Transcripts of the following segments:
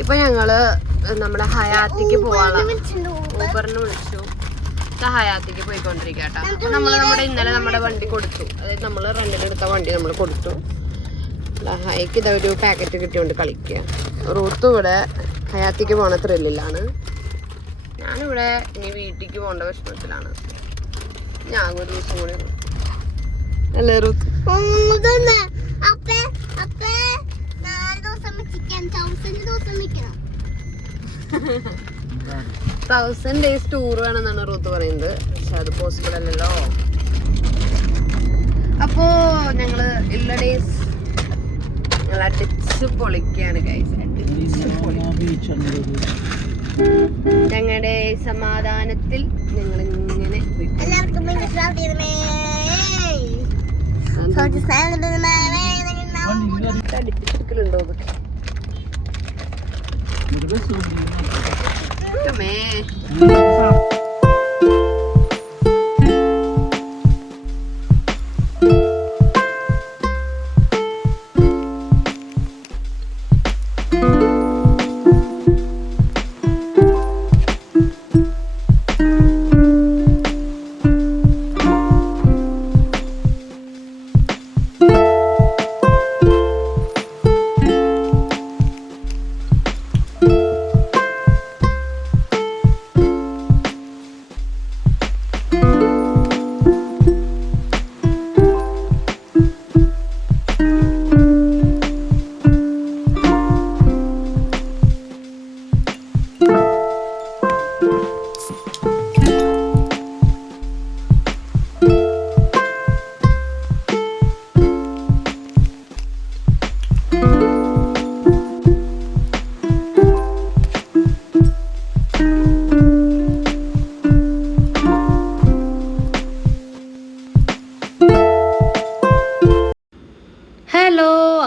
ഇപ്പൊ ഞങ്ങള് നമ്മുടെ ഹയാത്തിക്ക് പോവാനുള്ള ഊബറിന് വിളിച്ചു. ഹയാത്തിക്ക് പോയിക്കൊണ്ടിരിക്കട്ടാ. അപ്പൊ നമ്മള് ഇന്നലെ നമ്മുടെ വണ്ടി കൊടുത്തു. അതായത് നമ്മള് റെന്റിനെടുത്ത വണ്ടി നമ്മൾ കൊടുത്തു. ഹയക്ക് ഇതൊരു പാക്കറ്റ് കിട്ടിയോണ്ട് കളിക്കുക. റൂത്തും ഇവിടെ ഹയാത്തിക്ക് പോണ ത്രില്ലിലാണ്. ഞാനിവിടെ ഇനി വീട്ടിലേക്ക് പോകേണ്ട വിഷമത്തിലാണ്. ഞാൻ ഒരു ദിവസം കൂടി അല്ലേ റൂത്ത്? 1000 days ടൂർ വേണമെന്നാണ് റൂത്ത് പറയുന്നത്. പക്ഷെ അത് പോസിബിൾ അല്ലല്ലോ. അപ്പോ ഞങ്ങള് ഇല്ല ഡേയ്സ് ഞങ്ങൾ അടിച്ച് പൊളിക്കാണ് ഗൈസ്. ഞങ്ങളുടെ സമാധാനത്തിൽ ഞങ്ങൾ ഇങ്ങനെ അടിപ്പിച്ചെടുക്കലുണ്ടോ അതൊക്കെ?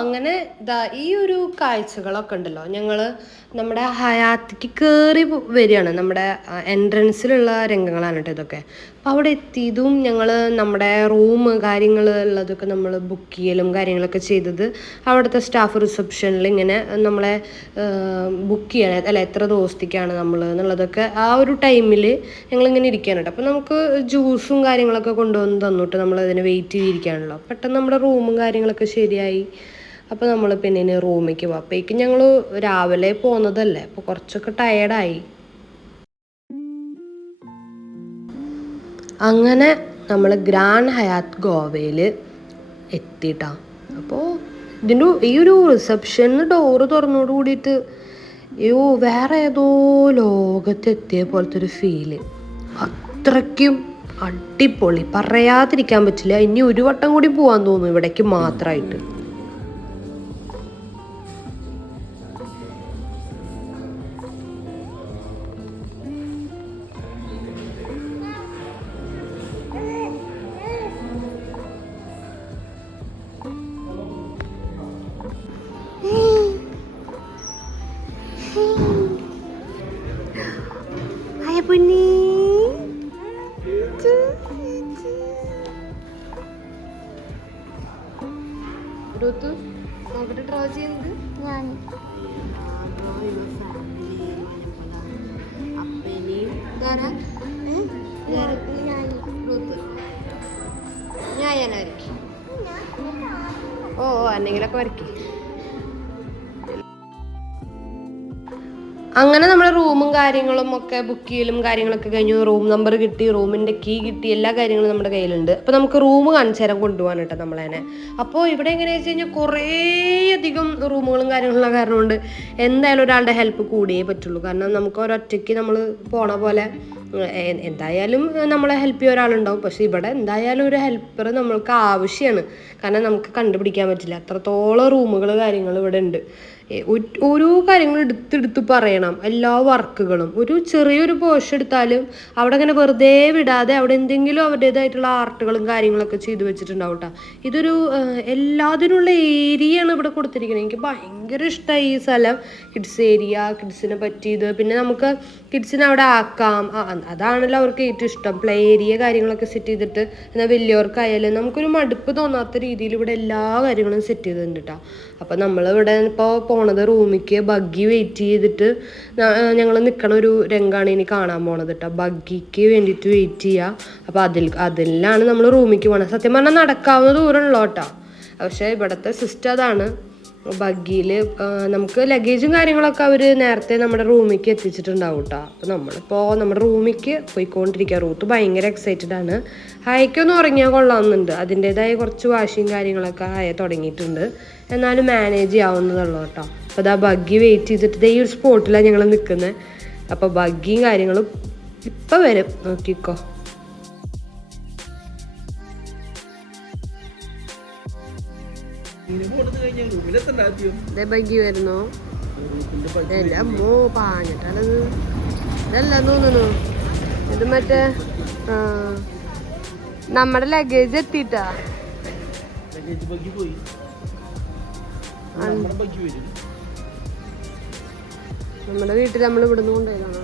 അങ്ങനെ ഈ ഒരു കാഴ്ചകളൊക്കെ ഉണ്ടല്ലോ. ഞങ്ങള് നമ്മുടെ ഹയാത്തിക്ക് കയറി വരികയാണ്. നമ്മുടെ എൻട്രൻസിലുള്ള രംഗങ്ങളാണ് കേട്ടോ ഇതൊക്കെ. അപ്പം അവിടെ എത്തിയതും ഞങ്ങൾ നമ്മുടെ റൂം കാര്യങ്ങൾ ഉള്ളതൊക്കെ നമ്മൾ ബുക്ക് ചെയ്യലും കാര്യങ്ങളൊക്കെ ചെയ്തത് അവിടുത്തെ സ്റ്റാഫ് റിസപ്ഷനിൽ ഇങ്ങനെ നമ്മളെ ബുക്ക് ചെയ്യണം അല്ല എത്ര ദിവസത്തേക്കാണ് നമ്മൾ എന്നുള്ളതൊക്കെ ആ ഒരു ടൈമിൽ ഞങ്ങളിങ്ങനെ ഇരിക്കാനുണ്ട്. അപ്പം നമുക്ക് ജ്യൂസും കാര്യങ്ങളൊക്കെ കൊണ്ടുവന്ന് തന്നിട്ട് നമ്മൾ അതിന് വെയിറ്റ് ചെയ്തിരിക്കുകയാണല്ലോ. പെട്ടെന്ന് നമ്മുടെ റൂമും കാര്യങ്ങളൊക്കെ ശരിയായി. അപ്പോൾ നമ്മൾ പിന്നെ റൂമിലേക്ക് പോകാം. അപ്പോഴേക്കും ഞങ്ങൾ രാവിലെ പോകുന്നതല്ലേ, അപ്പോൾ കുറച്ചൊക്കെ ടയേർഡായി. അങ്ങനെ നമ്മൾ ഗ്രാൻഡ് ഹയാത്ത് ഗോവയിൽ എത്തിയിട്ടാ. അപ്പോൾ ഈ ഒരു റിസപ്ഷന് ഡോറ് തുറന്നോട് കൂടിയിട്ട് വേറെ ഏതോ ലോകത്തെത്തിയ പോലത്തെ ഒരു ഫീല്. അത്രയ്ക്കും അടിപൊളി, പറയാതിരിക്കാൻ പറ്റില്ല. ഇനി ഒരു വട്ടം കൂടി പോകാൻ തോന്നും ഇവിടേക്ക് മാത്രമായിട്ട്. ഡ്രോ ചെയ്യുന്നത് ഞാൻ ഓ എന്തെങ്കിലൊക്കെ വരയ്ക്കും. അങ്ങനെ നമ്മൾ റൂമും കാര്യങ്ങളും ഒക്കെ ബുക്ക് ചെയ്യലും കാര്യങ്ങളൊക്കെ കഴിഞ്ഞു. റൂം നമ്പർ കിട്ടി, റൂമിൻ്റെ കീ കിട്ടി, എല്ലാ കാര്യങ്ങളും നമ്മുടെ കയ്യിലുണ്ട്. അപ്പോൾ നമുക്ക് റൂം കാണിച്ചു തരാൻ കൊണ്ടുപോകാൻ കേട്ടോ നമ്മളതിനെ. അപ്പോൾ ഇവിടെ എങ്ങനെയാണെന്ന് വെച്ച് കഴിഞ്ഞാൽ കുറേയധികം റൂമുകളും കാര്യങ്ങളുള്ള കാരണം കൊണ്ട് എന്തായാലും ഒരാളുടെ ഹെൽപ്പ് കൂടിയേ പറ്റുള്ളൂ. കാരണം നമുക്ക് ഒരൊറ്റയ്ക്ക് നമ്മൾ പോണ പോലെ എന്തായാലും നമ്മളെ ഹെൽപ്പ് ചെയ്യാൻ ഒരാളുണ്ടാവും. പക്ഷെ ഇവിടെ എന്തായാലും ഒരു ഹെൽപ്പർ നമ്മൾക്ക് ആവശ്യമാണ്. കാരണം നമുക്ക് കണ്ടുപിടിക്കാൻ പറ്റില്ല, അത്രത്തോളം റൂമുകൾ കാര്യങ്ങൾ ഇവിടെ ഉണ്ട്. ഓരോ കാര്യങ്ങൾ എടുത്തെടുത്ത് പറയണം. എല്ലാ വർക്കുകളും ഒരു ചെറിയൊരു പോർഷൻ എടുത്താലും അവിടെ അങ്ങനെ വെറുതെ വിടാതെ അവിടെ എന്തെങ്കിലും അവരുടേതായിട്ടുള്ള ആർട്ടുകളും കാര്യങ്ങളൊക്കെ ചെയ്തു വെച്ചിട്ടുണ്ടാവും കേട്ടോ. ഇതൊരു എല്ലാത്തിനുള്ള ഏരിയയാണ് ഇവിടെ കൊടുത്തിരിക്കുന്നത്. എനിക്ക് ഭയങ്കര ഇഷ്ടമായി ഈ സ്ഥലം. കിഡ്സ് ഏരിയ, കിഡ്സിനെ പറ്റിയത്, പിന്നെ നമുക്ക് കിഡ്സിനെ അവിടെ ആക്കാം. അതാണല്ലോ അവർക്ക് ഏറ്റവും ഇഷ്ടം. പ്ലേ ഏരിയ കാര്യങ്ങളൊക്കെ സെറ്റ് ചെയ്തിട്ട് എന്നാൽ വലിയവർക്കായാലും നമുക്കൊരു മടുപ്പ് തോന്നാത്ത രീതിയിൽ ഇവിടെ എല്ലാ കാര്യങ്ങളും സെറ്റ് ചെയ്തിട്ടുണ്ട് കേട്ടോ. അപ്പോൾ നമ്മളിവിടെ ഇപ്പോൾ പോണത് റൂമിലേക്ക് ബഗ്ഗി വെയിറ്റ് ചെയ്തിട്ട് ഞങ്ങൾ നിൽക്കണ ഒരു രംഗമാണ് ഇനി കാണാൻ പോണത് കേട്ടോ. ബഗ്ഗിക്ക് വേണ്ടിയിട്ട് വെയിറ്റ് ചെയ്യുക. അപ്പോൾ അതിലാണ് നമ്മൾ റൂമിലേക്ക് പോകണം. സത്യം പറഞ്ഞാൽ നടക്കാവുന്ന ദൂരമുള്ളൂ കേട്ടോ. പക്ഷേ ഇവിടുത്തെ സിസ്റ്റം അതാണ്. ബഗ്ഗിയിൽ നമുക്ക് ലഗേജും കാര്യങ്ങളൊക്കെ അവർ നേരത്തെ നമ്മുടെ റൂമിലേക്ക് എത്തിച്ചിട്ടുണ്ടാവും കേട്ടോ. അപ്പോൾ നമ്മളിപ്പോൾ നമ്മുടെ റൂമിലേക്ക് പോയിക്കൊണ്ടിരിക്കുക. റൂട്ട് ഭയങ്കര എക്സൈറ്റഡ് ആണ്. ഹയക്കൊന്നും ഉറങ്ങിയാൽ കൊള്ളാമെന്നുണ്ട്. അതിൻ്റേതായ കുറച്ച് വാശിയും കാര്യങ്ങളൊക്കെ ഹയ തുടങ്ങിയിട്ടുണ്ട്. എന്നാലും മാനേജ് ചെയ്യാവുന്നതുള്ളൂ കേട്ടോ. അപ്പോൾ അതാ ബഗ്ഗി വെയിറ്റ് ചെയ്തിട്ട് ഈ ഒരു സ്പോട്ടിലാണ് ഞങ്ങൾ നിൽക്കുന്നത്. അപ്പോൾ ബഗ്ഗിയും കാര്യങ്ങളും ഇപ്പം വരും, നോക്കിക്കോ. ബഗ്ഗി വരുന്നോ? അമ്മോ പാഞ്ഞിട്ടാണത്. ഇതല്ല തോന്നുന്നു, ഇത് മറ്റേ നമ്മുടെ ലഗേജ് എത്തിട്ടാ. നമ്മുടെ വീട്ടിൽ നമ്മൾ ഇവിടുന്ന് കൊണ്ടുപോയതാണ്.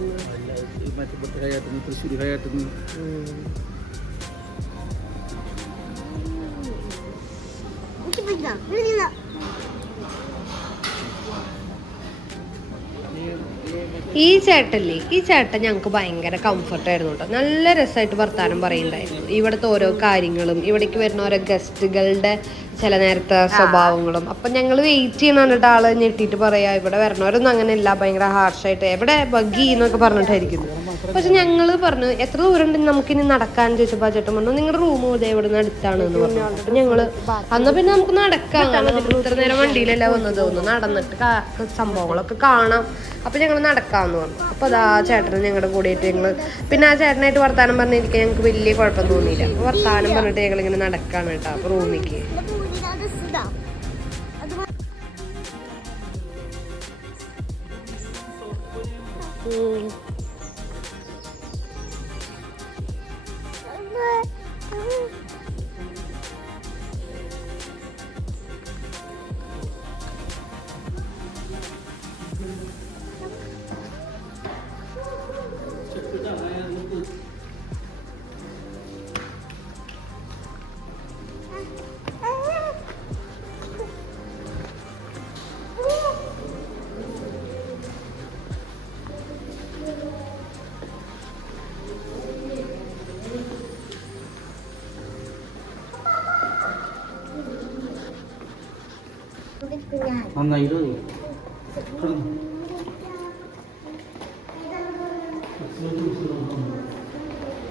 ഈ ചേട്ടൻ ഞങ്ങൾക്ക് ഭയങ്കര കംഫർട്ടായിരുന്നു കേട്ടോ. നല്ല രസമായിട്ട് വർത്താനം പറയുന്നുണ്ടായിരുന്നു. ഇവിടുത്തെ ഓരോ കാര്യങ്ങളും ഇവിടേക്ക് വരുന്ന ഓരോ ഗസ്റ്റുകളുടെ ചില നേരത്തെ സ്വഭാവങ്ങളും. അപ്പം ഞങ്ങൾ വെയിറ്റ് ചെയ്യണം എന്നിട്ട് ആള് ഞെട്ടിയിട്ട് പറയാ ഇവിടെ വരണവരൊന്നും അങ്ങനെയല്ല, ഭയങ്കര ഹാർഷായിട്ട് എവിടെ ബഗ്ഗി എന്നൊക്കെ പറഞ്ഞിട്ടായിരിക്കുന്നു. പക്ഷെ ഞങ്ങൾ പറഞ്ഞു എത്ര ദൂരം ഉണ്ട് നമുക്കിനി നടക്കാൻ ചോദിച്ചപ്പോൾ ചേട്ടൻ പറഞ്ഞു നിങ്ങളുടെ റൂം ഇതേ ഇവിടെ നിന്ന് അടുത്താണ് എന്ന് പറഞ്ഞു. അപ്പം ഞങ്ങൾ അന്ന് പിന്നെ നമുക്ക് നടക്കാം, ഇത്ര നേരം വണ്ടിയിലല്ല വന്നത്, ഒന്ന് നടന്നിട്ട് സംഭവങ്ങളൊക്കെ കാണാം. അപ്പം ഞങ്ങൾ നടക്കാമെന്ന് പറഞ്ഞു. അപ്പോൾ അതാ ചേട്ടന് ഞങ്ങളുടെ കൂടെയായിട്ട് ഞങ്ങൾ പിന്നെ ആ ചേട്ടനായിട്ട് വർത്താനം പറഞ്ഞിരിക്കാൻ ഞങ്ങൾക്ക് വലിയ കുഴപ്പം തോന്നിയില്ല. അപ്പോൾ വർത്താനം പറഞ്ഞിട്ട് ഞങ്ങളിങ്ങനെ നടക്കാണ് കേട്ടോ. അപ്പോൾ റൂമിലേക്ക്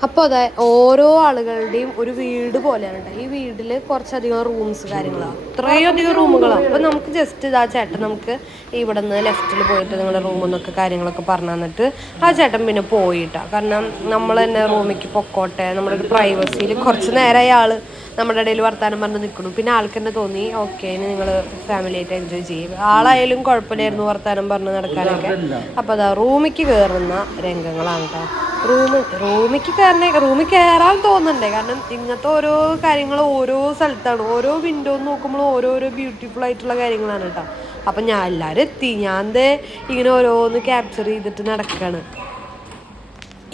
അപ്പോൾ അതെ ഓരോ ആളുകളുടെയും ഒരു വീട് പോലെയാണ് കേട്ടോ. ഈ വീട്ടിൽ കുറച്ചധികം റൂംസ് കാര്യങ്ങളാണ്, അത്രയും അധികം റൂമുകളാണ്. അപ്പോൾ നമുക്ക് ജസ്റ്റ് ഇതാ ചേട്ടൻ നമുക്ക് ഇവിടെ നിന്ന് ലെഫ്റ്റിൽ പോയിട്ട് നിങ്ങളുടെ റൂമെന്നൊക്കെ കാര്യങ്ങളൊക്കെ പറഞ്ഞു തന്നിട്ട് ആ ചേട്ടൻ പിന്നെ പോയിട്ടാണ്. കാരണം നമ്മൾ തന്നെ റൂമിലേക്ക് പൊക്കോട്ടെ, നമ്മുടെ ഒരു പ്രൈവസിയിൽ കുറച്ച് നേരമായി ആൾ നമ്മുടെ ഇടയിൽ വർത്താനം പറഞ്ഞ് നിൽക്കണം. പിന്നെ ആൾക്ക് തന്നെ തോന്നി ഓക്കെ ഇനി നിങ്ങൾ ഫാമിലിയായിട്ട് എൻജോയ് ചെയ്യും. ആളായാലും കുഴപ്പമില്ലായിരുന്നു വർത്താനം പറഞ്ഞ് നടക്കാനൊക്കെ. അപ്പോൾ അതാ റൂമിലേക്ക് കയറുന്ന രംഗങ്ങളാണ് കേട്ടോ. റൂമിൽ കയറാൻ തോന്നുന്നുണ്ടേ. കാരണം ഇങ്ങനത്തെ ഓരോ കാര്യങ്ങൾ ഓരോ സ്ഥലത്താണ്, ഓരോ വിൻഡോ നോക്കുമ്പോൾ ഓരോരോ ബ്യൂട്ടിഫുൾ ആയിട്ടുള്ള കാര്യങ്ങളാണ് കേട്ടോ. അപ്പം ഞാൻ എല്ലാവരും എത്തി, ഞാൻ ഇങ്ങനെ ഓരോന്ന് ക്യാപ്ചർ ചെയ്തിട്ട് നടക്കുകയാണ്.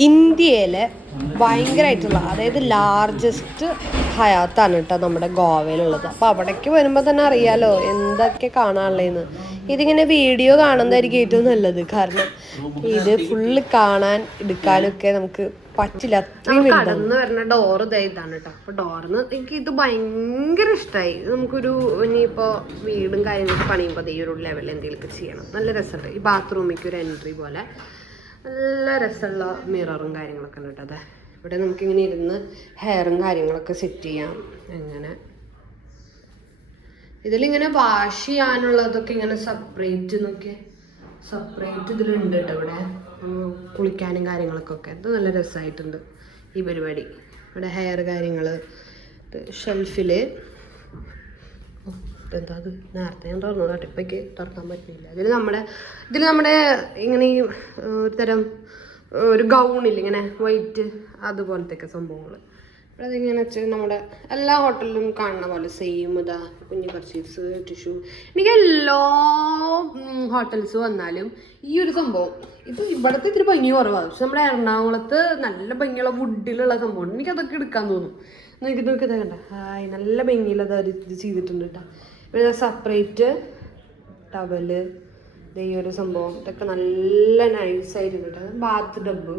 ഇന്ത്യയിലെ ഭയങ്കരമായിട്ടുള്ള അതായത് ലാർജസ്റ്റ് ഹയാത്താണ് കേട്ടോ നമ്മുടെ ഗോവയിലുള്ളത്. അപ്പോൾ അവിടേക്ക് വരുമ്പോൾ തന്നെ അറിയാലോ എന്തൊക്കെ കാണാനുള്ളതെന്ന്. ഇതിങ്ങനെ വീഡിയോ കാണുന്നതായിരിക്കും ഏറ്റവും നല്ലത്. കാരണം ഇത് ഫുള്ള് കാണാൻ എടുക്കാനൊക്കെ നമുക്ക് പറ്റില്ല, അത്രയും കടന്ന് വരുന്ന ഡോറ് ഇതാണ് കേട്ടോ. അപ്പോൾ ഡോറിന് എനിക്ക് ഇത് ഭയങ്കര ഇഷ്ടമായി. നമുക്കൊരു ഇനിയിപ്പോൾ വീടും കാര്യങ്ങളൊക്കെ പണിയുമ്പോൾ ഈ ഒരു ലെവലിൽ എന്തെങ്കിലുമൊക്കെ ചെയ്യണം. നല്ല രസമുണ്ട്. ഈ ബാത്റൂമിലേക്ക് ഒരു എൻട്രി പോലെ നല്ല രസമുള്ള മിററും കാര്യങ്ങളൊക്കെ ഉണ്ട് കേട്ടോ. അതെ ഇവിടെ നമുക്കിങ്ങനെ ഇരുന്ന് ഹെയറും കാര്യങ്ങളൊക്കെ സെറ്റ് ചെയ്യാം. അങ്ങനെ ഇതിലിങ്ങനെ വാഷ് ചെയ്യാനുള്ളതൊക്കെ ഇങ്ങനെ സെപ്പറേറ്റ് ഇതിലുണ്ട് കേട്ടോ. ഇവിടെ കുളിക്കാനും കാര്യങ്ങൾക്കൊക്കെ ഇത് നല്ല രസമായിട്ടുണ്ട് ഈ പരിപാടി. ഇവിടെ ഹെയർ കാര്യങ്ങൾ ഷെൽഫിൽ എന്താ അത് നേരത്തെ ഞാൻ തുറന്നു തട്ടിപ്പയ്ക്ക് തുറക്കാൻ പറ്റുന്നില്ല. ഇതിൽ നമ്മുടെ ഇങ്ങനെ ഈ ഒരു തരം ഒരു ഗൗണില്ല ഇങ്ങനെ വൈറ്റ് അതുപോലത്തെയൊക്കെ സംഭവങ്ങൾ ഇവിടെ അതിങ്ങനെ വെച്ചാൽ നമ്മുടെ എല്ലാ ഹോട്ടലിലും കാണുന്ന പോലെ സെയിം ഇതാ കുഞ്ഞു കർച്ചീഫ്സ് ടിഷ്യൂ. എനിക്ക് എല്ലാ ഹോട്ടൽസ് വന്നാലും ഈ ഒരു സംഭവം ഇത് ഇവിടുത്തെ ഇത്തിരി ഭംഗി കുറവാണ്. പക്ഷെ നമ്മുടെ എറണാകുളത്ത് നല്ല ഭംഗിയുള്ള വുഡിലുള്ള സംഭവമാണ്. എനിക്കതൊക്കെ എടുക്കാൻ തോന്നും. നോക്കി ഇതാ കണ്ട ഹായ് നല്ല ഭംഗിയിലത് അവർ ഇത് ചെയ്തിട്ടുണ്ട് കേട്ടോ. പിന്നെ സെപ്പറേറ്റ് ടവല്, ഈ ഒരു സംഭവം, ഇതൊക്കെ നല്ല നൈസായിട്ടുണ്ട് കേട്ടോ. ബാത്ത് ടബ്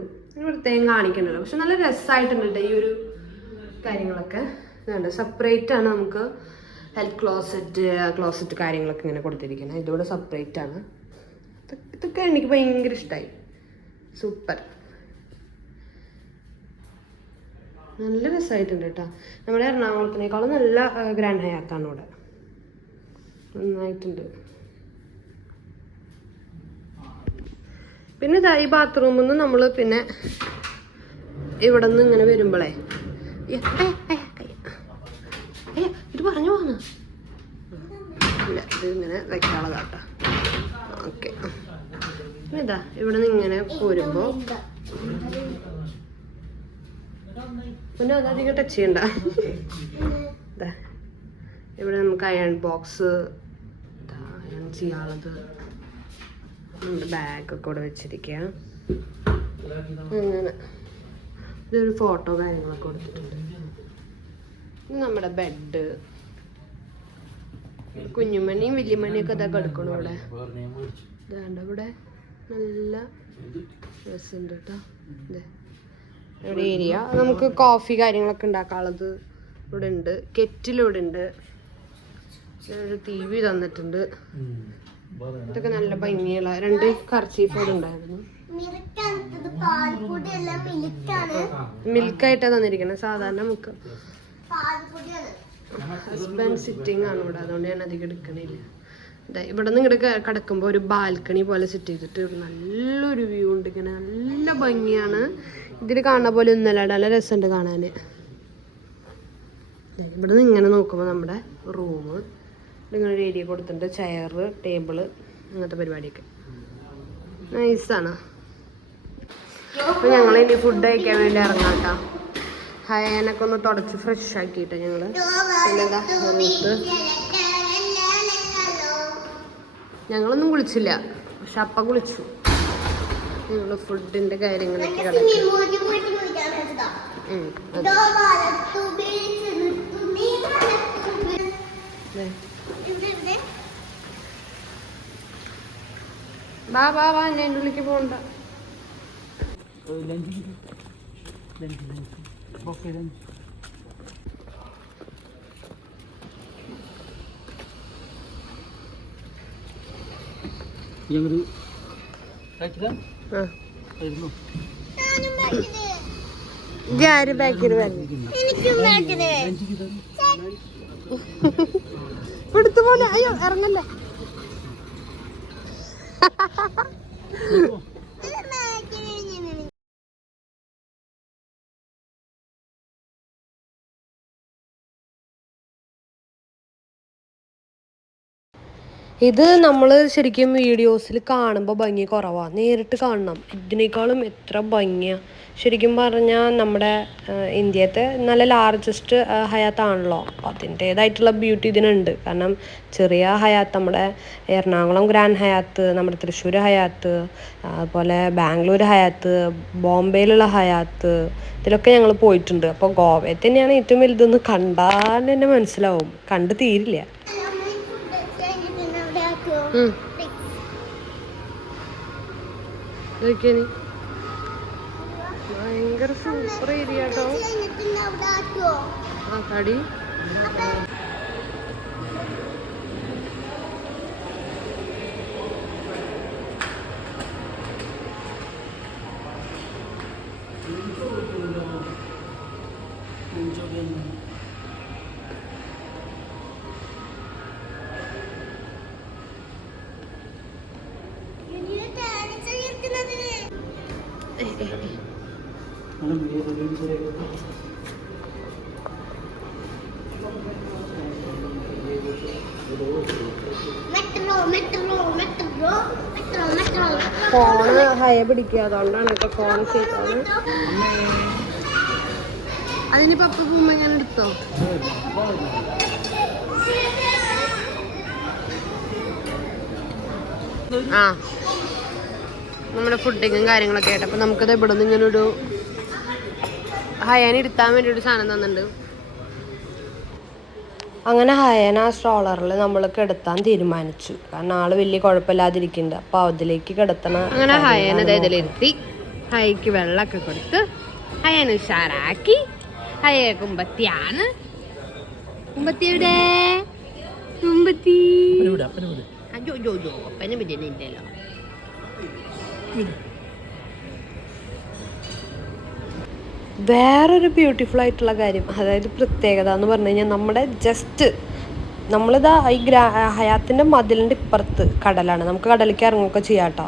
പ്രത്യേകം കാണിക്കണ്ടല്ലോ, പക്ഷെ നല്ല രസമായിട്ടുണ്ട് കേട്ടോ ഈ ഒരു കാര്യങ്ങളൊക്കെ. ഇതുണ്ട്, സെപ്പറേറ്റ് ആണ് നമുക്ക് ഹെൽത്ത് ക്ലോസറ്റ് കാര്യങ്ങളൊക്കെ ഇങ്ങനെ കൊടുത്തിരിക്കുന്നത്. ഇതോടെ സെപ്പറേറ്റ് ആണ്. ഇതൊക്കെ എനിക്ക് ഭയങ്കര ഇഷ്ടമായി. സൂപ്പർ, നല്ല രസമായിട്ടുണ്ട് കേട്ടോ. നമ്മുടെ എറണാകുളത്തിനേക്കാളും നല്ല ഗ്രാൻഡ് ഹയാത്താണ് ഇവിടെ, നന്നായിട്ടുണ്ട്. പിന്നെ ഈ ബാത്റൂമിൽ നിന്ന് നമ്മൾ പിന്നെ ഇവിടെ നിന്ന് ഇങ്ങനെ വരുമ്പോഴേ ഇത് പറഞ്ഞു പോന്ന ഇല്ല, ഇത് ഇങ്ങനെ വെക്കാനുള്ളതാട്ടോ. ഓക്കെ, പിന്നെ ഇതാ ഇവിടെ നിന്ന് ഇങ്ങനെ പോരുമ്പോൾ പിന്നെ അതധികം ടച്ച് ചെയ്യണ്ട. ഇതാ ഇവിടെ നമുക്ക് അയൺ ബോക്സ്, അയൺ ചെയ്യാനുള്ളത്, നമ്മുടെ ബാഗൊക്കെ ഇവിടെ വെച്ചിരിക്കുക. അങ്ങനെ ഇതൊരു ഫോട്ടോ കാര്യങ്ങളൊക്കെ കൊടുത്തിട്ടുണ്ട്. നമ്മുടെ ബെഡ്, കുഞ്ഞുമണിയും വലിയമണിയൊക്കെ ഇതൊക്കെ എടുക്കണം ഇവിടെ. ഇതാണ്ട് ഇവിടെ നല്ല രസമുണ്ട് കേട്ടോ. ഇതെ ഇവിടെ ഏരിയ, നമുക്ക് കോഫി കാര്യങ്ങളൊക്കെ ഉണ്ടാക്കാനുള്ളത് ഇവിടെ ഉണ്ട്. കെറ്റിലിവിടെ ഉണ്ട്. ഒരു ടി വി തന്നിട്ടുണ്ട്. ഇതൊക്കെ നല്ല ഭംഗിയുള്ള 2 കർച്ചീഫ് ഇവിടെ ഉണ്ടായിരുന്നു. മിൽക്കായിട്ടാണ് തന്നിരിക്കുന്നത്. സാധാരണ നമുക്ക് ഹസ്ബൻഡ് സിറ്റിംഗ് ആണ് ഇവിടെ, അതുകൊണ്ട് ഞാൻ അധികം എടുക്കണില്ല. ഇവിടെ നിന്ന് ഇങ്ങോട്ട് കിടക്കുമ്പോൾ ഒരു ബാൽക്കണി പോലെ സെറ്റ് ചെയ്തിട്ട് നല്ലൊരു വ്യൂ ഉണ്ട്. ഇങ്ങനെ നല്ല ഭംഗിയാണ്. ഇതിൽ കാണുന്ന പോലെ ഒന്നല്ല, നല്ല രസമുണ്ട് കാണാൻ. ഇവിടെ നിന്ന് ഇങ്ങനെ നോക്കുമ്പോൾ നമ്മുടെ റൂം ഇങ്ങനെ ഒരു ഏരിയ കൊടുത്തിട്ടുണ്ട്. ചെയറ്, ടേബിള്, അങ്ങനത്തെ പരിപാടിയൊക്കെ നൈസാണ്. അപ്പോൾ ഞങ്ങളിനി ഫുഡ് കഴിക്കാൻ വേണ്ടി ഇറങ്ങാം കേട്ടോ. ഹയാനൊക്കെ ഒന്ന് തുടച്ച് ഫ്രഷ് ആക്കിയിട്ട് ഞങ്ങൾ പിന്നെന്താ ഞങ്ങളൊന്നും കുളിച്ചില്ല, പക്ഷെ അപ്പ കുളിച്ചു. ഞങ്ങൾ ഫുഡിന്റെ കാര്യങ്ങളൊക്കെ വാ എൻ്റെ ഉള്ളിലേക്ക് പോകണ്ട. എടുത്തു പോലെ അയ്യോ ഇറങ്ങല്ലേ. ഇത് നമ്മൾ ശരിക്കും വീഡിയോസിൽ കാണുമ്പോൾ ഭംഗി കുറവാണ്, നേരിട്ട് കാണണം. ഇതിനേക്കാളും എത്ര ഭംഗിയാണ് ശരിക്കും പറഞ്ഞാൽ. നമ്മുടെ ഇന്ത്യത്തെ നല്ല ലാർജസ്റ്റ് ഹയാത്താണല്ലോ, അപ്പോൾ അതിൻ്റേതായിട്ടുള്ള ബ്യൂട്ടി ഇതിനുണ്ട്. കാരണം ചെറിയ ഹയാത്ത്, നമ്മുടെ എറണാകുളം ഗ്രാൻഡ് ഹയാത്ത്, നമ്മുടെ തൃശ്ശൂർ ഹയാത്ത്, അതുപോലെ ബാംഗ്ലൂർ ഹയാത്ത്, ബോംബെയിലുള്ള ഹയാത്ത്, ഇതിലൊക്കെ ഞങ്ങൾ പോയിട്ടുണ്ട്. അപ്പോൾ ഗോവയിൽ തന്നെയാണ് ഏറ്റവും വലുതെന്ന് കണ്ടാൽ തന്നെ മനസ്സിലാവും, കണ്ട് തീരില്ല. ഭയങ്കര സൂപ്പർ ഏരിയ കേട്ടോ. ആ തടി ഫോണ് ഹയ പിടിക്കുക, അതുകൊണ്ടാണ് കേട്ടോ ഫോൺ ചെയ്താണ്. അതിനിപ്പോ അപ്പൊ പോകുമ്പോ ഞാൻ എടുത്തോ. ആ നമ്മുടെ ഫുഡിങ്ങും കാര്യങ്ങളൊക്കെ ആയിട്ട് അപ്പൊ നമുക്കത് ഇവിടെ നിന്ന് ഇങ്ങനെ ഒരു ഹയാൻ ഇരുത്താൻ വേണ്ടി ഒരു സാധനം തന്നിട്ടുണ്ട്. അങ്ങനെ ഹയന ആ സ്ട്രോളറിൽ നമ്മൾ കിടത്താൻ തീരുമാനിച്ചു. കാരണം ആള് വലിയ കുഴപ്പമില്ലാതിരിക്കുന്നുണ്ട്. അപ്പോൾ അതിലേക്ക് കിടത്തണം. അങ്ങനെ ഹയന ഇതിലിരുത്തി ഹയക്ക് വെള്ളമൊക്കെ കൊടുത്ത് ഹയന ഉഷാറാക്കി. ഹയ കുമ്പത്തിയാണ്. കുമ്പത്തി എവിടെ? കുമ്പത്തി അപ്പനെ പറ്റിയില്ലല്ലോ. വേറൊരു ബ്യൂട്ടിഫുൾ ആയിട്ടുള്ള കാര്യം, അതായത് പ്രത്യേകത എന്ന് പറഞ്ഞു കഴിഞ്ഞാൽ നമ്മുടെ നമ്മളിതാ ഈ ഹയാത്തിൻ്റെ മതിലിൻ്റെ ഇപ്പുറത്ത് കടലാണ്. നമുക്ക് കടലിലേക്ക് ഇറങ്ങുകയൊക്കെ ചെയ്യാം കേട്ടോ.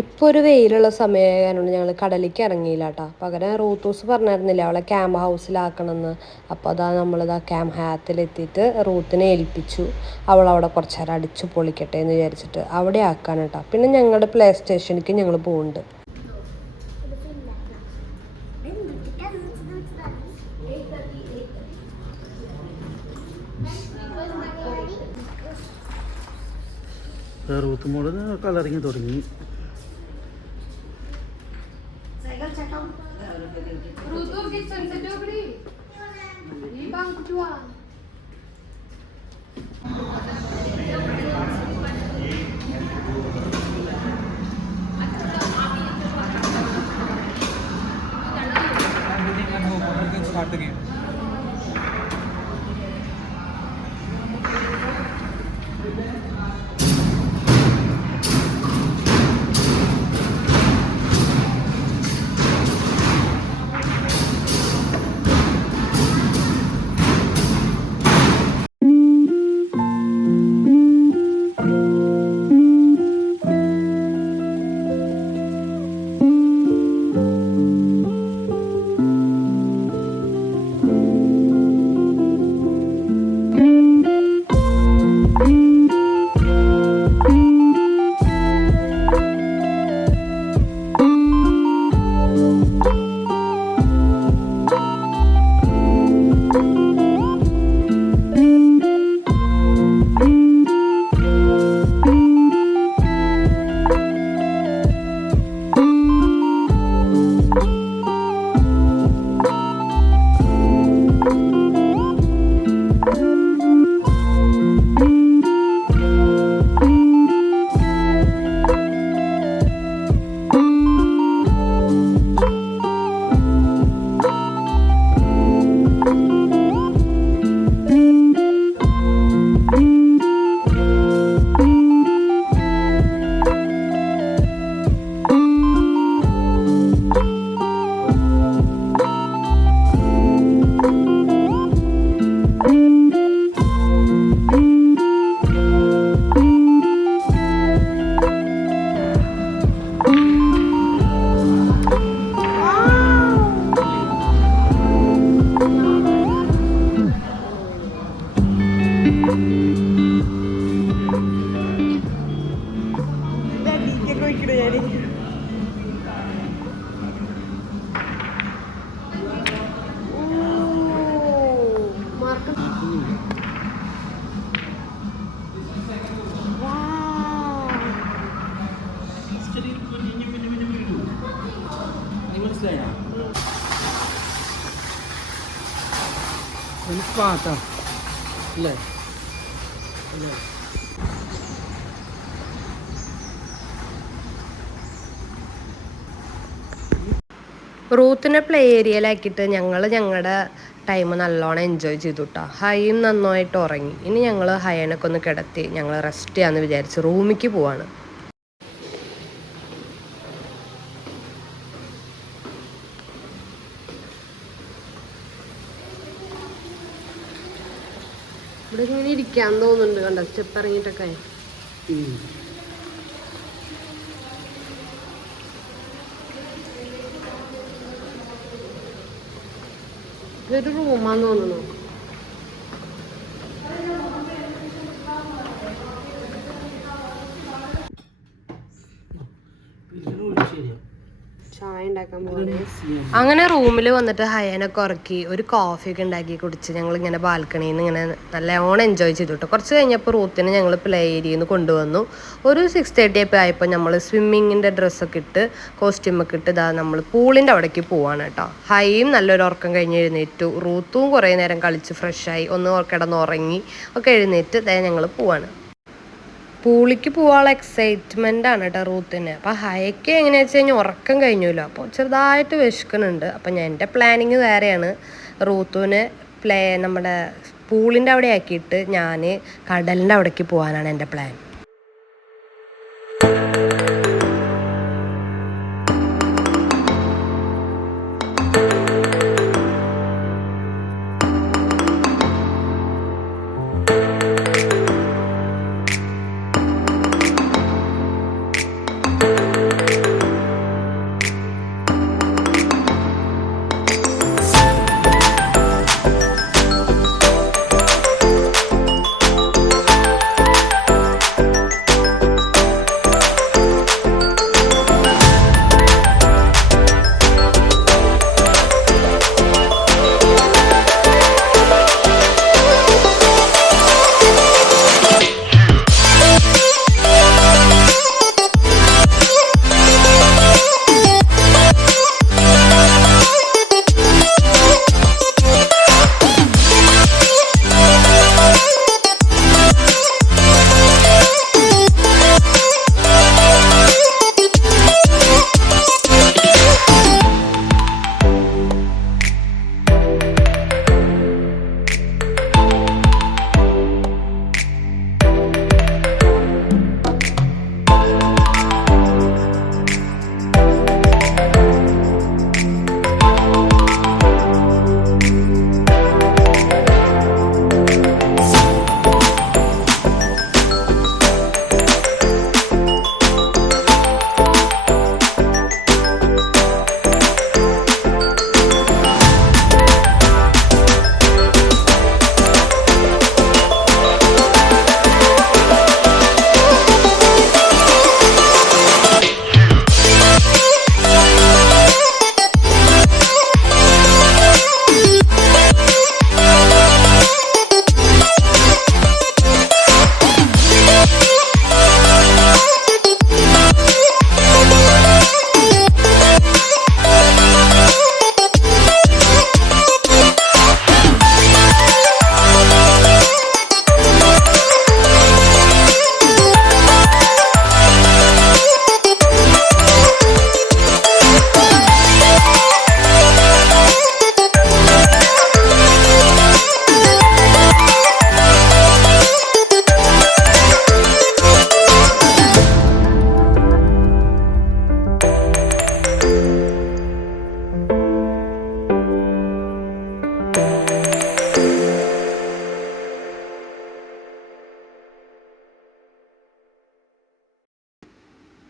ഇപ്പോൾ ഒരു വെയിലുള്ള സമയമായതുകൊണ്ട് ഞങ്ങൾ കടലിലേക്ക് ഇറങ്ങിയില്ല കേട്ടോ. പകരം റൂത്തൂസ് പറഞ്ഞിരുന്നില്ല അവളെ ക്യാമ്പ് ഹൗസിലാക്കണമെന്ന്. അപ്പോൾ അതാ നമ്മളിതാ ക്യാമ്പ് ഹയാത്തിലെത്തിയിട്ട് റൂത്തിനെ ഏൽപ്പിച്ചു. അവളവിടെ കുറച്ച് നേരം അടിച്ചു പൊളിക്കട്ടെ എന്ന് വിചാരിച്ചിട്ട് അവിടെ ആക്കാൻ കേട്ടോ. പിന്നെ ഞങ്ങളുടെ പ്ലേ സ്റ്റേഷനിലേക്ക് ഞങ്ങൾ പോകുന്നുണ്ട്. റൂത്ത് മോള് കളറിങ് തുടങ്ങി. പാട്ടാ അല്ലേ? റൂത്തിനെ പ്ലേ ഏരിയയിലാക്കിയിട്ട് ഞങ്ങളുടെ ടൈം നല്ലോണം എൻജോയ് ചെയ്തു കേട്ടോ. ഹൈയും നന്നായിട്ട് ഉറങ്ങി. ഇനി ഞങ്ങൾ ഹയനൊക്കെ ഒന്ന് കിടത്തി ഞങ്ങൾ റെസ്റ്റ് ചെയ്യാമെന്ന് വിചാരിച്ച് റൂമിലേക്ക് പോവാണ്. ഇവിടെ ഇങ്ങനെ ഇരിക്കാൻ തോന്നുന്നുണ്ട് കണ്ടോ, സ്റ്റെപ്പ് ഇറങ്ങിയിട്ടൊക്കെ. ഇതൊരു റൂമാന്ന് തോന്നുന്നു. ചായ ഉണ്ടാക്കാൻ പോകുന്നത്. അങ്ങനെ റൂമിൽ വന്നിട്ട് ഹയനൊക്കെ ഉറക്കി ഒരു കോഫിയൊക്കെ ഉണ്ടാക്കി കുടിച്ച് ഞങ്ങൾ ഇങ്ങനെ ബാൽക്കണിയിൽ നിന്ന് ഇങ്ങനെ നല്ലോണം എൻജോയ് ചെയ്തു കേട്ടോ. കുറച്ച് കഴിഞ്ഞപ്പോൾ റൂത്തിനെ ഞങ്ങൾ പ്ലേ ഏരിയയിൽ നിന്ന് കൊണ്ടുവന്നു. ഒരു 6:30 ഒക്കെ ആയപ്പോൾ നമ്മൾ സ്വിമ്മിങ്ങിൻ്റെ ഡ്രസ്സൊക്കെ ഇട്ട് കോസ്റ്റ്യൂമൊക്കെ ഇട്ട് ഇതാ നമ്മൾ പൂളിൻ്റെ അവിടേക്ക് പോവാണ് കേട്ടോ. ഹൈയും നല്ലൊരു ഉറക്കം കഴിഞ്ഞ് എഴുന്നേറ്റു. റൂത്തും കുറേ നേരം കളിച്ച് ഫ്രഷായി ഒന്ന് കിടന്നുറങ്ങി ഒക്കെ എഴുന്നേറ്റ് ഇതാ ഞങ്ങൾ പോവാണ്. പൂളിക്ക് പോകാനുള്ള എക്സൈറ്റ്മെൻ്റ് ആണ് കേട്ടോ റൂത്തിന്. അപ്പോൾ ഹയക്ക് എങ്ങനെയാ വെച്ച് കഴിഞ്ഞാൽ ഉറക്കം കഴിഞ്ഞല്ലോ, അപ്പോൾ ചെറുതായിട്ട് വിശക്കുന്നുണ്ട്. അപ്പം എൻ്റെ പ്ലാനിങ് വേറെയാണ്. റൂത്തുവിന് നമ്മുടെ പൂളിൻ്റെ അവിടെ ആക്കിയിട്ട് ഞാൻ കടലിൻ്റെ അവിടേക്ക് പോകാനാണ് എൻ്റെ പ്ലാൻ.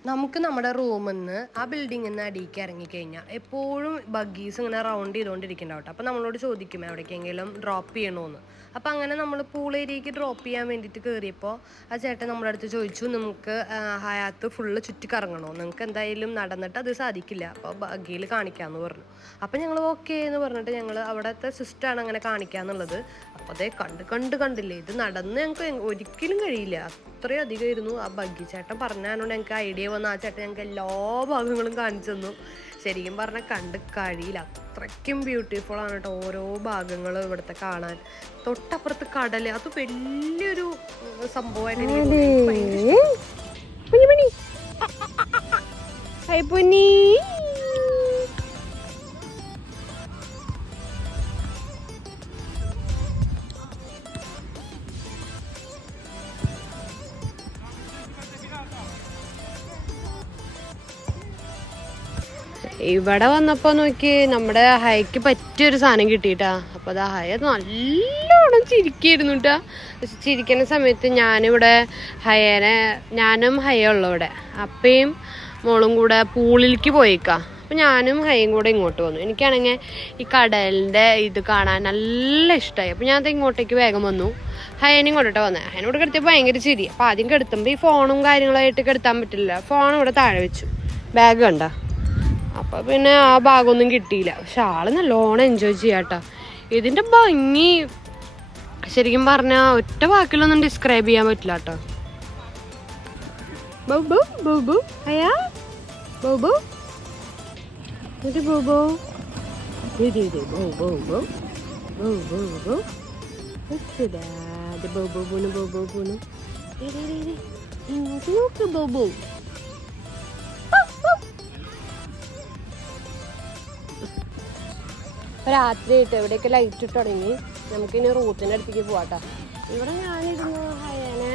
നമുക്ക് നമ്മുടെ റൂമിൽ നിന്ന് ആ ബിൽഡിങ്ങിൽ നിന്ന് അടിയിലേക്ക് ഇറങ്ങിക്കഴിഞ്ഞാൽ എപ്പോഴും ബഗ്ഗീസ് ഇങ്ങനെ റൗണ്ട് ചെയ്തുകൊണ്ടിരിക്കുന്നുണ്ടാവും കേട്ടോ. അപ്പോൾ നമ്മളോട് ചോദിക്കും എവിടേക്കെങ്കിലും ഡ്രോപ്പ് ചെയ്യണമെന്ന്. അപ്പോൾ അങ്ങനെ നമ്മൾ പൂൾ ഏരിയയ്ക്ക് ഡ്രോപ്പ് ചെയ്യാൻ വേണ്ടിയിട്ട് കയറിയപ്പോൾ ആ ചേട്ടൻ നമ്മുടെ അടുത്ത് ചോദിച്ചു, നമുക്ക് ഹയാത്ത് ഫുള്ള് ചുറ്റി കറങ്ങണോ, നിങ്ങൾക്ക് എന്തായാലും നടന്നിട്ട് അത് സാധിക്കില്ല, അപ്പോൾ ബഗ്ഗിയിൽ കാണിക്കാമെന്ന് പറഞ്ഞു. അപ്പോൾ ഞങ്ങൾ ഓക്കെ എന്ന് പറഞ്ഞിട്ട് ഞങ്ങൾ അവിടുത്തെ സിസ്റ്റമാണ് അങ്ങനെ കാണിക്കാന്നുള്ളത്. അപ്പോൾ അതേ കണ്ടില്ലേ, ഇത് നടന്ന് ഞങ്ങൾക്ക് ഒരിക്കലും കഴിയില്ല, അത്രയും അധികമായിരുന്നു. ആ ബഗ്ഗി ചേട്ടൻ പറഞ്ഞാലോണ്ട് ഞങ്ങൾക്ക് ഐഡിയ വന്ന ആ ചേട്ടൻ ഞങ്ങൾക്ക് എല്ലാ ഭാഗങ്ങളും കാണിച്ചു തന്നു. ശരിക്കും പറഞ്ഞാൽ കണ്ട് കഴിയില്ല, അത്രയ്ക്കും ബ്യൂട്ടിഫുൾ ആണ് കേട്ടോ ഓരോ ഭാഗങ്ങളും ഇവിടുത്തെ കാണാൻ. തൊട്ടപ്പുറത്ത് കടല്, അത് വലിയൊരു സംഭവമായിട്ട് ഇവിടെ വന്നപ്പോൾ നോക്കി നമ്മുടെ ഹയക്ക് പറ്റിയൊരു സാധനം കിട്ടിയിട്ടാ. അപ്പോൾ അത് ഹയ നല്ലോണം ചിരിക്കായിരുന്നു കേട്ടാ. ചിരിക്കുന്ന സമയത്ത് ഞാനിവിടെ ഞാനും ഹയ ഉള്ള ഇവിടെ അപ്പയും മോളും കൂടെ പൂളിലേക്ക് പോയേക്കാം. അപ്പോൾ ഞാനും ഹയയും കൂടെ ഇങ്ങോട്ട് വന്നു. എനിക്കാണെങ്കിൽ ഈ കടലിൻ്റെ ഇത് കാണാൻ നല്ല ഇഷ്ടമായി. അപ്പോൾ ഞാൻ ഇങ്ങോട്ടേക്ക് വേഗം വന്നു. ഹയനും കൊണ്ടിട്ട് വന്നത്. ഹയനോട് കിടത്തിയപ്പോൾ ഭയങ്കര ചിരി. അപ്പോൾ ആദ്യം കിടത്തുമ്പോൾ ഈ ഫോണും കാര്യങ്ങളായിട്ട് കിടത്താൻ പറ്റില്ല. ഫോൺ ഇവിടെ താഴെ വെച്ചു. ബാഗ് കണ്ട, അപ്പൊ പിന്നെ ആ ഭാഗമൊന്നും കിട്ടിയില്ല. പക്ഷെ ആള് നല്ലോണം എൻജോയ് ചെയ്യാട്ടോ. ഇതിന്റെ ഭംഗി ശരിക്കും പറഞ്ഞാ ഒറ്റ വാക്കിലൊന്നും ഡിസ്ക്രൈബ് ചെയ്യാൻ പറ്റില്ല കേട്ടോ. ബൗബു ബൗബു അയ്യാ ബൗബു ഇത് ബൗബു ഇത് ബൗബു ബൗബു ബൗബു ഇങ്ങോട്ട് നോക്ക് ബൗബു. രാത്രി ആയിട്ട് എവിടെയൊക്കെ ലൈറ്റ് ഇട്ട് തുടങ്ങി. നമുക്കിനി റൂട്ടിൻ്റെ അടുത്തേക്ക് പോവാട്ടോ. ഇവിടെ ഞാനിരുന്നു ഹയനെ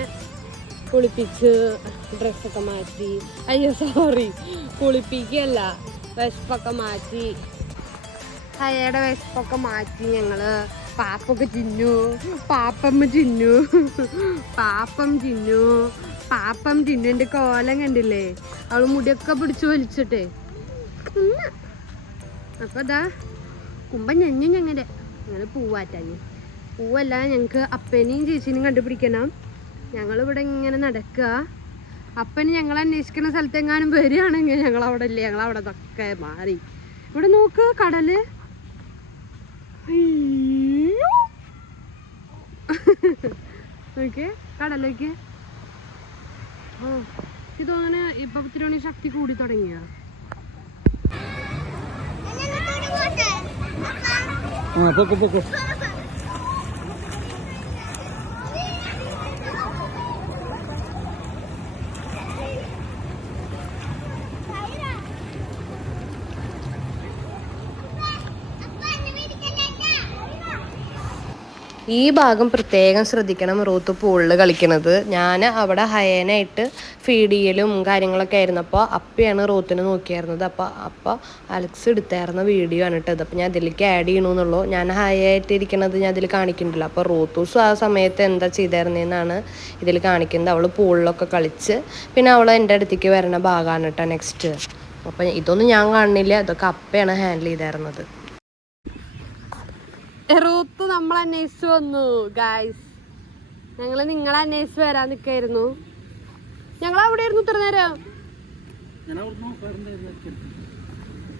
കുളിപ്പിച്ച് ഡ്രസ്സൊക്കെ മാറ്റി, അയ്യോ സോറി കുളിപ്പിക്കല്ല, വിശപ്പൊക്കെ മാറ്റി, ഹയയുടെ വിശപ്പൊക്കെ മാറ്റി ഞങ്ങള് പാപ്പൊക്കെ തിന്നു, പാപ്പമ്മ തിന്നു, പാപ്പം തിന്നു. എൻ്റെ കോലം കണ്ടില്ലേ, അവള് മുടിയൊക്കെ പിടിച്ച് വലിച്ചിട്ടേ. അപ്പൊ അതാ കുമ്പം ഞങ്ങനെ പൂവാറ്റാഞ്ഞ് പൂവല്ല, ഞങ്ങക്ക് അപ്പനെയും ചേച്ചീനെയും കണ്ടുപിടിക്കണം. ഞങ്ങളിവിടെ ഇങ്ങനെ നടക്കുക. അപ്പന് ഞങ്ങൾ അന്വേഷിക്കുന്ന സ്ഥലത്തെങ്ങാനും വരികയാണെങ്കിൽ ഞങ്ങളവിടെ ഇല്ലേ, ഞങ്ങളവിടെ നിന്നൊക്കെ മാറി. ഇവിടെ നോക്ക് കടല്, നോക്കിയേ കടലേക്ക്. ഇത് തോന്നുന്നു ഇപ്പൊ ഇത്തിരി ശക്തി കൂടി തുടങ്ങിയ. ഈ ഭാഗം പ്രത്യേകം ശ്രദ്ധിക്കണം. റൂത്ത് പൂളിൽ കളിക്കണത്. ഞാൻ അവിടെ ഹയനായിട്ട് ഫീഡ് ചെയ്യലും കാര്യങ്ങളൊക്കെ ആയിരുന്നപ്പോൾ അപ്പയാണ് റൂത്തിനെ നോക്കിയായിരുന്നത്. അപ്പോൾ അലക്സ് എടുത്തായിരുന്ന വീഡിയോ ആണ് കേട്ടത്. അപ്പോൾ ഞാൻ അതിലേക്ക് ആഡ് ചെയ്യണമെന്നുള്ളൂ. ഞാൻ ഹയായിട്ട് ഇരിക്കണത് ഞാൻ അതിൽ കാണിക്കുന്നില്ല. അപ്പോൾ റൂത്തൂസും ആ സമയത്ത് എന്താ ചെയ്തായിരുന്നതെന്നാണ് ഇതിൽ കാണിക്കുന്നത്. അവൾ പൂളിലൊക്കെ കളിച്ച് പിന്നെ അവൾ എൻ്റെ അടുത്തേക്ക് വരുന്ന ഭാഗമാണ് കേട്ടോ നെക്സ്റ്റ്. അപ്പം ഇതൊന്നും ഞാൻ കാണുന്നില്ല, ഇതൊക്കെ അപ്പയാണ് ഹാൻഡിൽ ചെയ്തായിരുന്നത്. റൂത്ത് നമ്മൾ അന്വേഷിച്ചു വന്നു ഗായ്സ്. ഞങ്ങള് നിങ്ങളെ അന്വേഷിച്ച് വരാൻ നിൽക്കായിരുന്നു. ഞങ്ങൾ അവിടെ ആയിരുന്നു ഇത്ര നേരം.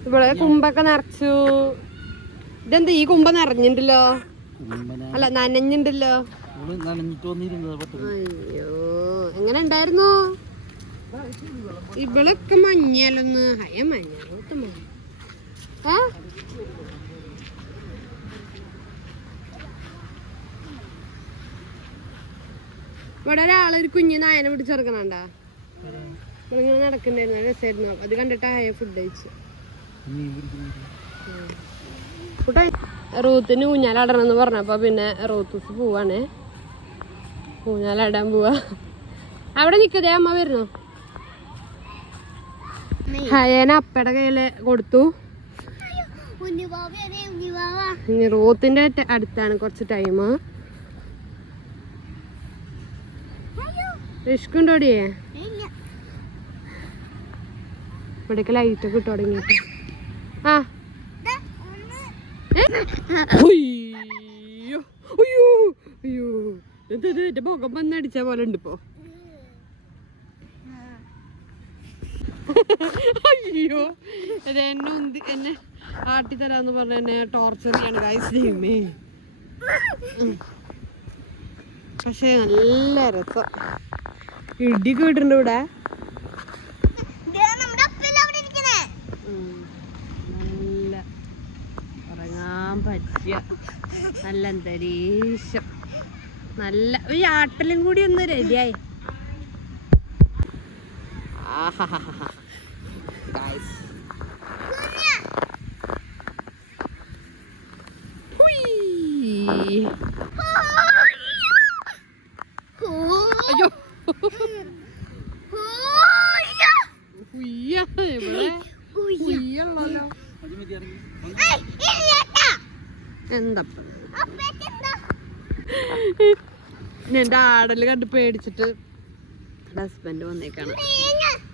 ഇവിടെ കുമ്പൊക്കെ നിറച്ചു. ഇതെന്താ ഈ കുമ്പ നിറഞ്ഞിണ്ടല്ലോ, അല്ല നനഞ്ഞിണ്ടല്ലോ. അയ്യോ എങ്ങനെ ഉണ്ടായിരുന്നു? ഇവളൊക്കെ മഞ്ഞാലൊന്ന് ഹയ മഞ്ഞ ഇവിടെ ഒരാളൊരു കുഞ്ഞു നായനെ പിടിച്ചെടുക്കണണ്ടാ. ഇങ്ങനെ നടക്കണ്ടായിരുന്നു, രസമായിരുന്നു. അത് കണ്ടിട്ട് ഹയ ഫുഡ് കഴിച്ചു. റൂത്തിന് ഊഞ്ഞാലാടണമെന്ന് പറഞ്ഞപ്പോ പിന്നെ റൂത്തൂസ് പോവാണേ, ഊഞ്ഞാലാടാൻ പോവാ. അവിടെ നിക്കതേ അമ്മ വരുന്നു. ഹയേനെ അപ്പയുടെ കയ്യില് കൊടുത്തു. ഇനി റൂത്തിന്റെ അടുത്താണ് കുറച്ച് ടൈം. വിശക്കുണ്ടോടിയേ? ഇവിടേക്ക് ലൈറ്റൊക്കെ ഇട്ട് തുടങ്ങിയിട്ട്. ആ അയ്യോ അയ്യോ അയ്യോ എന്റെ മുഖം വന്നടിച്ച പോലെ ഉണ്ട് ഇപ്പോ. അയ്യോ എന്നെ ആട്ടിത്തരാന്ന് പറഞ്ഞ എന്നെ ടോർച്ചർ ചെയ്യാണ് ഗൈസ്. ചെയ്യുമേ പക്ഷെ നല്ല രസം. ഇടിയൊക്കെ വിട്ടിട്ടുണ്ട് ഇവിടെ. നല്ല ഉറങ്ങാൻ പറ്റിയ നല്ല അന്തരീക്ഷം, നല്ല ഒരു ആട്ടലും കൂടി ഒന്ന് റെഡിയായി. അയ്യോ എന്താ എന്റെ ആടല് കണ്ട് പേടിച്ചിട്ട് ഹസ്ബൻഡ് വന്നേക്കാണ്.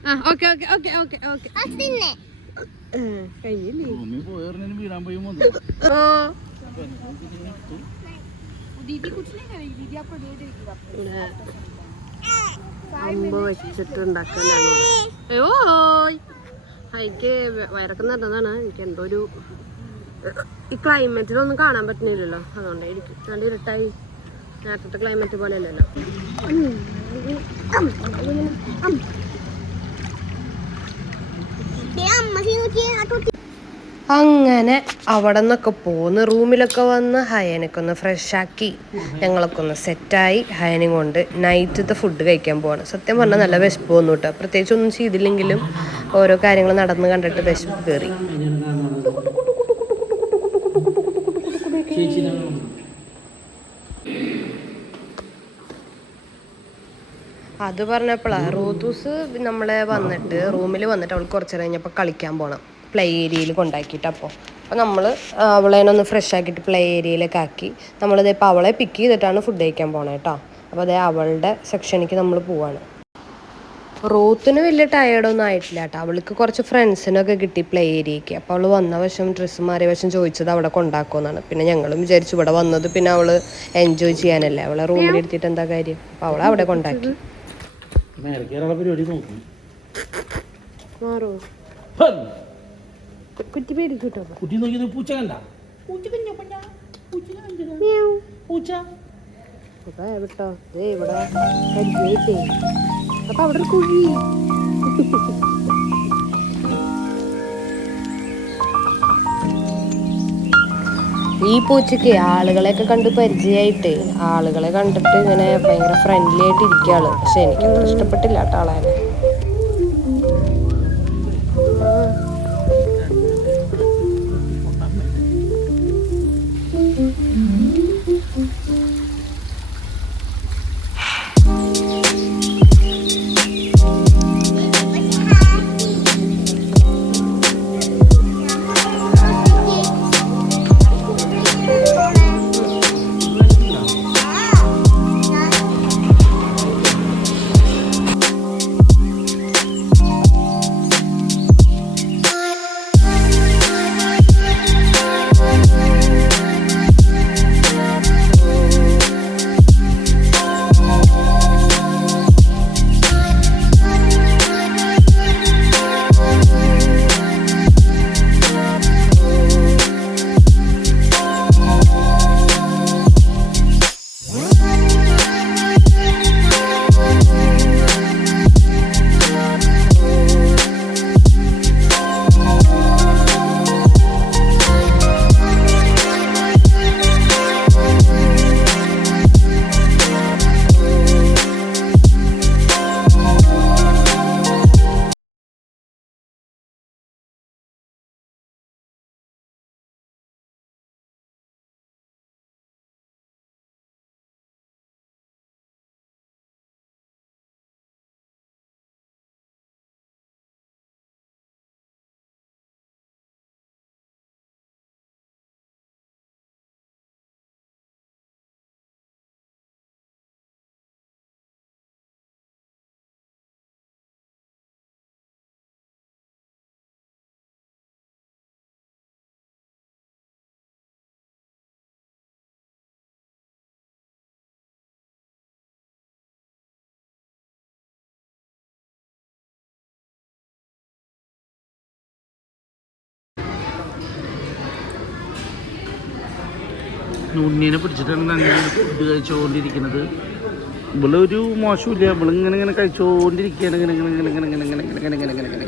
ആ okay okay okay okay okay കഴിഞ്ഞില്ലേ? അമ്പ വെച്ചിട്ടുണ്ടാക്കാനാണ്. ഹൈക്ക് വയറൊക്കെ നിറഞ്ഞതാണ്. എനിക്ക് എന്തോ ഒരു ഈ ക്ലൈമറ്റിലൊന്നും കാണാൻ പറ്റുന്നില്ലല്ലോ, അതുകൊണ്ടായിരിക്കും. നല്ല ഇരുട്ടായി. നേരത്തെ ക്ലൈമറ്റ് പോലെ അല്ലല്ലോ. അങ്ങനെ അവിടെ നിന്നൊക്കെ പോന്ന് റൂമിലൊക്കെ വന്ന് ഹയനൊക്കെ ഒന്ന് ഫ്രഷാക്കി ഞങ്ങളൊക്കെ ഒന്ന് സെറ്റായി ഹയനും കൊണ്ട് നൈറ്റത്തെ ഫുഡ് കഴിക്കാൻ പോവാണ്. സത്യം പറഞ്ഞാൽ നല്ല വിശപ്പ് വന്നു കേട്ടോ. പ്രത്യേകിച്ച് ഒന്നും ചെയ്തില്ലെങ്കിലും ഓരോ കാര്യങ്ങൾ നടന്ന് കണ്ടിട്ട് വിശപ്പ് കയറി. അത് പറഞ്ഞപ്പോഴാണ് റോത്തൂസ് നമ്മളെ വന്നിട്ട് റൂമിൽ വന്നിട്ട് അവൾക്ക് കുറച്ച് കഴിഞ്ഞപ്പോൾ കളിക്കാൻ പോകണം, പ്ലേ ഏരിയയിൽ കൊണ്ടാക്കിയിട്ട്. അപ്പോൾ നമ്മൾ അവളേനൊന്ന് ഫ്രഷ് ആക്കിയിട്ട് പ്ലേ ഏരിയയിലേക്ക് ആക്കി. നമ്മളിതിപ്പോൾ അവളെ പിക്ക് ചെയ്തിട്ടാണ് ഫുഡ് കഴിക്കാൻ പോകണം കേട്ടോ. അപ്പോൾ അതേ അവളുടെ സെക്ഷനിലേക്ക് നമ്മൾ പോവാണ്. റോത്തിന് വലിയ ടയേർഡൊന്നും ആയിട്ടില്ല കേട്ടോ. അവൾക്ക് കുറച്ച് ഫ്രണ്ട്സിനൊക്കെ കിട്ടി പ്ലേ ഏരിയയ്ക്ക്. അപ്പോൾ അവൾ വന്ന വശം ഡ്രസ്സ് മാറിയ വശം ചോദിച്ചത് അവിടെ കൊണ്ടാക്കുമെന്നാണ്. പിന്നെ ഞങ്ങളും വിചാരിച്ചു ഇവിടെ വന്നത് പിന്നെ അവൾ എൻജോയ് ചെയ്യാനല്ലേ, അവളെ റൂമിലിരുത്തിയിട്ട് എന്താ കാര്യം. അപ്പോൾ അവളെ അവിടെ കൊണ്ടാക്കി. പരിപാടി നോക്കും. കുറ്റി പേടിക്കൂട്ടോ. കുട്ടി നോക്കിയത് പൂച്ച കണ്ട വിട്ടോ ഇവിടെ കരിക്കേ. അപ്പൊ അവിടെ കുഴി. ഈ പൂച്ചക്ക് ആളുകളെയൊക്കെ കണ്ട് പരിചയമായിട്ട് ആളുകളെ കണ്ടിട്ട് ഇങ്ങനെ ഭയങ്കര ഫ്രണ്ട്ലി ആയിട്ട് ഇരിക്കുകയാണ്. പക്ഷെ എനിക്കത്ര ഇഷ്ടപ്പെട്ടില്ല കേട്ടോ ആളെ. ഉണ്ണീനെ പിടിച്ചിട്ടാണ് അങ്ങനെ ഫുഡ് കഴിച്ചുകൊണ്ടിരിക്കുന്നത്. ഇവളൊരു മോശമില്ല, ഇവളിങ്ങനെ ഇങ്ങനെ കഴിച്ചുകൊണ്ടിരിക്കുകയാണ്. ഇങ്ങനെ ഇങ്ങനെ ഇങ്ങനെ ഇങ്ങനെ ഇങ്ങനെ ഇങ്ങനെ ഇങ്ങനെ ഇങ്ങനെ ഇങ്ങനെ ഇങ്ങനെ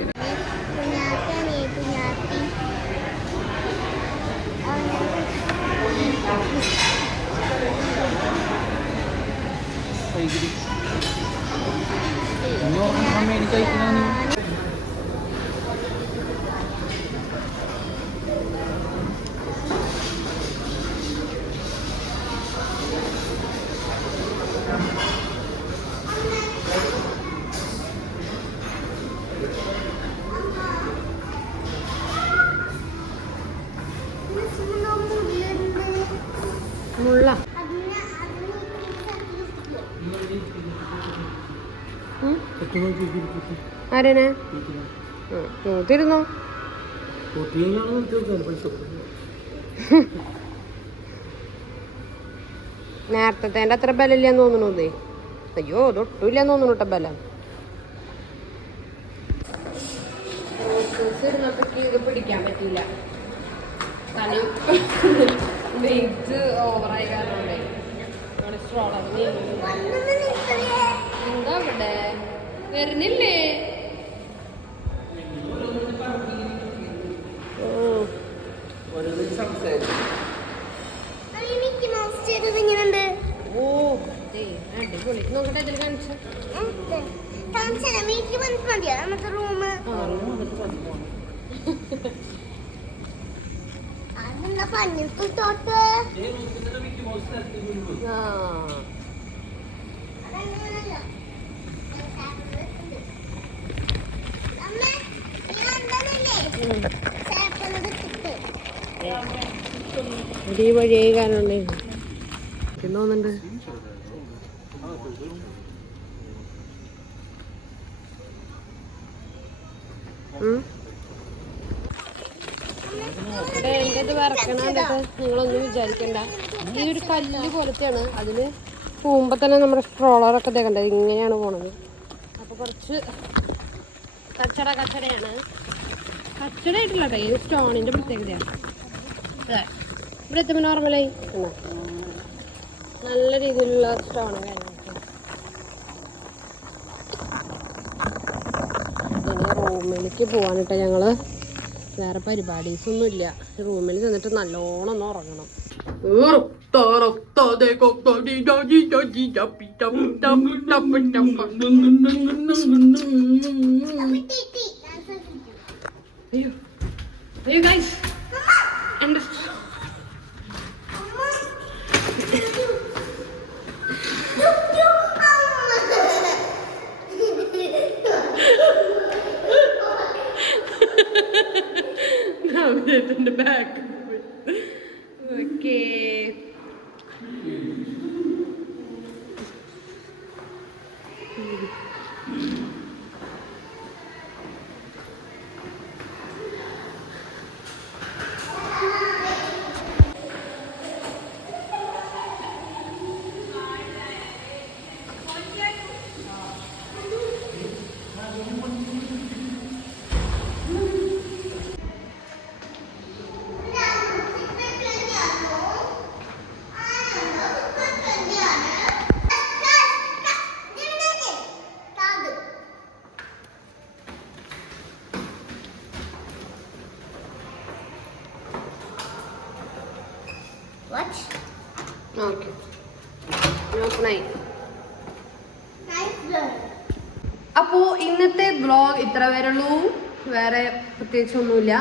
ഇങ്ങനെ കഴിക്കുന്ന മുള്ള ആരനെ തിരുന്നോ? നേരത്തെ അത്ര ബലമില്ലാന്ന് തോന്നണേ. അയ്യോ അതൊട്ടുമില്ലാന്ന് തോന്നണു കേട്ടോ ബലം. ബസ് ഇരുന്നപ്പോഴേക്ക് ഇത് പിടിക്കാൻ പറ്റില്ല. കാരണം വെയിറ്റ് ഓവറായി കാരണം സ്ട്രോളർ എന്താ ഇവിടെ വരുന്നില്ലേ? ഓ അടിപൊളി. നോക്കട്ടെ ഇതിൽ കാണിച്ചു. ഈ വഴിയായി കാണണ്ടേ തോന്നുന്നുണ്ട്. എന്റെ വറക്കണതൊക്കെ നിങ്ങളൊന്നും വിചാരിക്കണ്ട. ഈ ഒരു കല്ല് പോലത്തെയാണ്. അതില് പോകുമ്പോ തന്നെ നമ്മുടെ സ്ട്രോളറൊക്കെ തേക്കണ്ടത് ഇങ്ങനെയാണ് പോണത്. അപ്പൊ കുറച്ച് കച്ചടയാണ്. കച്ചടയായിട്ടില്ല കേട്ടോ, ഈ സ്റ്റോണിന്റെ പ്രത്യേകതയാണ്. അതെ ഇവിടെ എത്തുമ്പോൾ നോർമലായി നല്ല രീതിയിലുള്ള സ്റ്റോണ് കാര്യങ്ങളൊക്കെ. റൂമിലേക്ക് പോവാനിട്ടോ ഞങ്ങള്. വേറെ പരിപാടീസൊന്നും ഇല്ല. റൂമിൽ ചെന്നിട്ട് നല്ലോണം ഒന്ന് ഉറങ്ങണം. അയ്യോ ഗൈസ് എന്റെ എന്റെ ബാക്ക്. ഓക്കേ ഓക്കെ അപ്പോൾ ഇന്നത്തെ വ്ളോഗ് ഇത്ര വരെയുള്ളൂ. വേറെ പ്രത്യേകിച്ചൊന്നുമില്ല.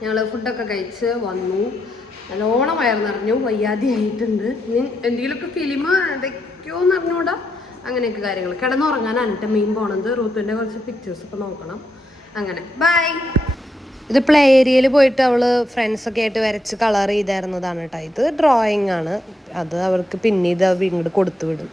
ഞങ്ങൾ ഫുഡൊക്കെ കഴിച്ച് വന്നു. നല്ലോണം വയർ നിറഞ്ഞു. വയ്യാതെ ആയിട്ടുണ്ട്. ഇനി എന്തെങ്കിലുമൊക്കെ ഫിലിം ഇടയ്ക്കോന്ന് അറിഞ്ഞൂടാ. അങ്ങനെയൊക്കെ കാര്യങ്ങൾ. കിടന്നുറങ്ങാനാണ് കേട്ടോ മെയിൻ പോണത്. റൂത്തിൻ്റെ കുറച്ച് പിക്ചേഴ്സ് ഒക്കെ നോക്കണം. അങ്ങനെ ബൈ. ഇത് പ്ലേ ഏരിയയിൽ പോയിട്ട് അവള് ഫ്രണ്ട്സൊക്കെ ആയിട്ട് വരച്ച് കളർ ചെയ്തായിരുന്നതാണ് കേട്ടോ. ഇത് ഡ്രോയിങ് ആണ്. അത് അവർക്ക് പിന്നെ ഇത് ഇങ്ങോട്ട് കൊടുത്തു വിടും.